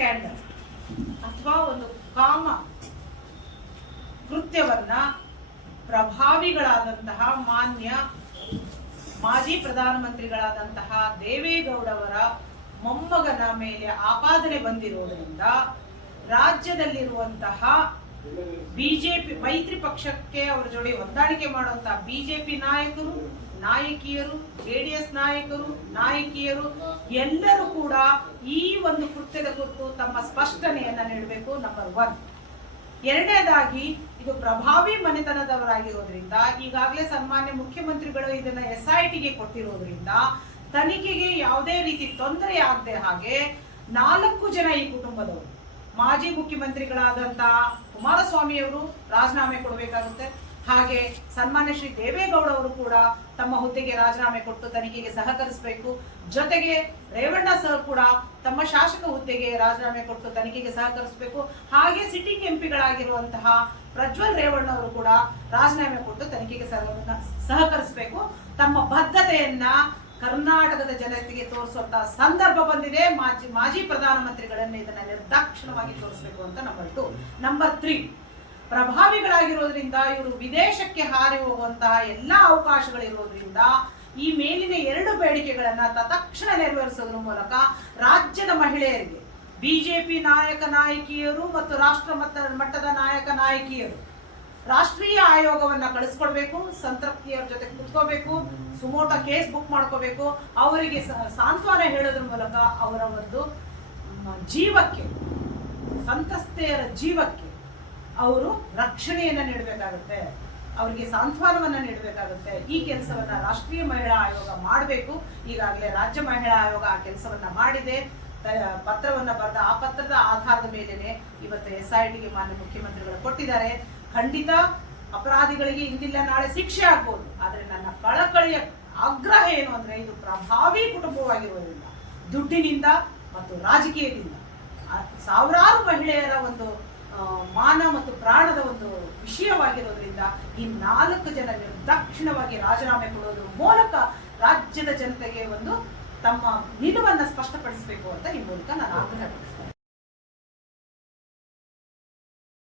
Scandal ಅಥವಾ ಒಂದು ಕಾಮ ಕೃತ್ಯವನ್ನ ಪ್ರಭಾವಿಗಳಾದಂತಹ ಮಾನ್ಯ ಮಾಜಿ ಪ್ರಧಾನಮಂತ್ರಿಗಳಾದಂತಹ ದೇವೇಗೌಡವರ ಮೊಮ್ಮಗನ ಮೇಲೆ ಆಪಾದನೆ ಬಂದಿರುವುದರಿಂದ ರಾಜ್ಯದಲ್ಲಿರುವಂತಹ ಬಿಜೆಪಿ ಮೈತ್ರಿ ಪಕ್ಷಕ್ಕೆ ಅವರ ಜೋಡಿ ಹೊಂದಾಣಿಕೆ ಮಾಡುವಂತಹ ಬಿಜೆಪಿ ನಾಯಕರು, ನಾಯಕಿಯರು, ಜೆಡಿಎಸ್ ನಾಯಕರು, ನಾಯಕಿಯರು ಎಲ್ಲರೂ ಕೂಡ ಈ ಒಂದು ಕೃತ್ಯದ ಕುರಿತು ತಮ್ಮ ಸ್ಪಷ್ಟನೆಯನ್ನ ನೀಡಬೇಕು. ನಂಬರ್ 1. ಎರಡನೇದಾಗಿ, ಇದು ಪ್ರಭಾವಿ ಮನೆತನದವರಾಗಿರೋದ್ರಿಂದ ಈಗಾಗಲೇ ಸನ್ಮಾನ್ಯ ಮುಖ್ಯಮಂತ್ರಿಗಳು ಇದನ್ನ SITಗೆ ಕೊಟ್ಟಿರೋದ್ರಿಂದ ತನಿಖೆಗೆ ಯಾವುದೇ ರೀತಿ ತೊಂದರೆ ಆಗದೆ ಹಾಗೆ 4 ಜನ ಈ ಕುಟುಂಬದವರು, ಮಾಜಿ ಮುಖ್ಯಮಂತ್ರಿಗಳಾದಂತಹ ಕುಮಾರಸ್ವಾಮಿ ಅವರು ರಾಜೀನಾಮೆ ಕೊಡಬೇಕಾಗುತ್ತೆ. ಹಾಗೆ ಸನ್ಮಾನ್ಯ ಶ್ರೀ ದೇವೇಗೌಡ ಅವರು ಕೂಡ ತಮ್ಮ ಹುದ್ದೆಗೆ ರಾಜೀನಾಮೆ ಕೊಟ್ಟು ತನಿಖೆಗೆ ಸಹಕರಿಸಬೇಕು. ಜೊತೆಗೆ ರೇವಣ್ಣ ಸರ್ ಕೂಡ ತಮ್ಮ ಶಾಸಕ ಹುದ್ದೆಗೆ ರಾಜೀನಾಮೆ ಕೊಟ್ಟು ತನಿಖೆಗೆ ಸಹಕರಿಸಬೇಕು. ಹಾಗೆ ಸಿಟ್ಟಿಂಗ್ ಎಂಪಿಗಳಾಗಿರುವಂತಹ ಪ್ರಜ್ವಲ್ ರೇವಣ್ಣ ಅವರು ಕೂಡ ರಾಜೀನಾಮೆ ಕೊಟ್ಟು ತನಿಖೆಗೆ ಸಹಕರಿಸಬೇಕು. ತಮ್ಮ ಬದ್ಧತೆಯನ್ನ ಕರ್ನಾಟಕದ ಜನತೆಗೆ ತೋರಿಸುವಂತಹ ಸಂದರ್ಭ ಬಂದಿದೆ. ಮಾಜಿ ಪ್ರಧಾನಮಂತ್ರಿಗಳನ್ನ ಇದನ್ನ ನಿರ್ದಾಕ್ಷಿಣ್ಯವಾಗಿ ತೋರಿಸಬೇಕು ಅಂತ ನಂಬರ್ 2. ನಂಬರ್ 3, ಪ್ರಭಾವಿಗಳಾಗಿರೋದ್ರಿಂದ ಇವರು ವಿದೇಶಕ್ಕೆ ಹಾರಿ ಹೋಗುವಂತಹ ಎಲ್ಲಾ ಅವಕಾಶಗಳಿರೋದ್ರಿಂದ ಈ ಮೇಲಿನ 2 ಬೇಡಿಕೆಗಳನ್ನ ತತ್ಕ್ಷಣ ನೆರವೇರಿಸೋದ್ರ ಮೂಲಕ ರಾಜ್ಯದ ಮಹಿಳೆಯರಿಗೆ, ಬಿಜೆಪಿ ನಾಯಕ ನಾಯಕಿಯರು ಮತ್ತು ರಾಷ್ಟ್ರ ಮಟ್ಟದ ನಾಯಕ ನಾಯಕಿಯರು ರಾಷ್ಟ್ರೀಯ ಆಯೋಗವನ್ನ ಕಳಿಸ್ಕೊಡ್ಬೇಕು. ಸಂತೃಪ್ತಿಯವ್ರ ಜೊತೆ ಕುತ್ಕೋಬೇಕು, ಸುಮೋಟೋ ಕೇಸ್ ಬುಕ್ ಮಾಡ್ಕೋಬೇಕು. ಅವರಿಗೆ ಸಾಂತ್ವನ ಹೇಳೋದ್ರ ಮೂಲಕ ಅವರ ಒಂದು ಜೀವಕ್ಕೆ, ಸಂತ್ರಸ್ತೆಯರ ಜೀವಕ್ಕೆ ಅವರು ರಕ್ಷಣೆಯನ್ನ ನೀಡಬೇಕಾಗುತ್ತೆ, ಅವರಿಗೆ ಸಾಂತ್ವನವನ್ನ ನೀಡಬೇಕಾಗುತ್ತೆ. ಈ ಕೆಲಸವನ್ನ ರಾಷ್ಟ್ರೀಯ ಮಹಿಳಾ ಆಯೋಗ ಮಾಡಬೇಕು. ಈಗಾಗಲೇ ರಾಜ್ಯ ಮಹಿಳಾ ಆಯೋಗ ಆ ಕೆಲಸವನ್ನ ಮಾಡಿದೆ, ಪತ್ರವನ್ನ ಬರೆದ. ಆ ಪತ್ರದ ಆಧಾರದ ಮೇಲೆನೆ ಇವತ್ತು SITಗೆ ಮಾನ್ಯ ಮುಖ್ಯಮಂತ್ರಿಗಳು ಕೊಟ್ಟಿದ್ದಾರೆ. ಖಂಡಿತ ಅಪರಾಧಿಗಳಿಗೆ ಇಂದಿಲ್ಲ ನಾಳೆ ಶಿಕ್ಷೆ ಆಗ್ಬೋದು. ಆದರೆ ನನ್ನ ಕಳಕಳಿಯ ಆಗ್ರಹ ಏನು ಅಂದ್ರೆ, ಇದು ಪ್ರಭಾವಿ ಕುಟುಂಬವಾಗಿರುವುದರಿಂದ, ದುಡ್ಡಿನಿಂದ ಮತ್ತು ರಾಜಕೀಯದಿಂದ ಸಾವಿರಾರು ಮಹಿಳೆಯರ ಒಂದು ಮಾನ ಮತ್ತು ಪ್ರಾಣದ ಒಂದು ವಿಷಯವಾಗಿರೋದ್ರಿಂದ ಈ 4 ಜನ ನಿರ್ದಾಕ್ಷಿಣ್ಯವಾಗಿ ರಾಜೀನಾಮೆ ಕೊಡೋದ್ರ ಮೂಲಕ ರಾಜ್ಯದ ಜನತೆಗೆ ಒಂದು ತಮ್ಮ ನಿಲುವನ್ನು ಸ್ಪಷ್ಟಪಡಿಸಬೇಕು ಅಂತ ಈ ಮೂಲಕ ನಾನು ಆಗ್ರಹ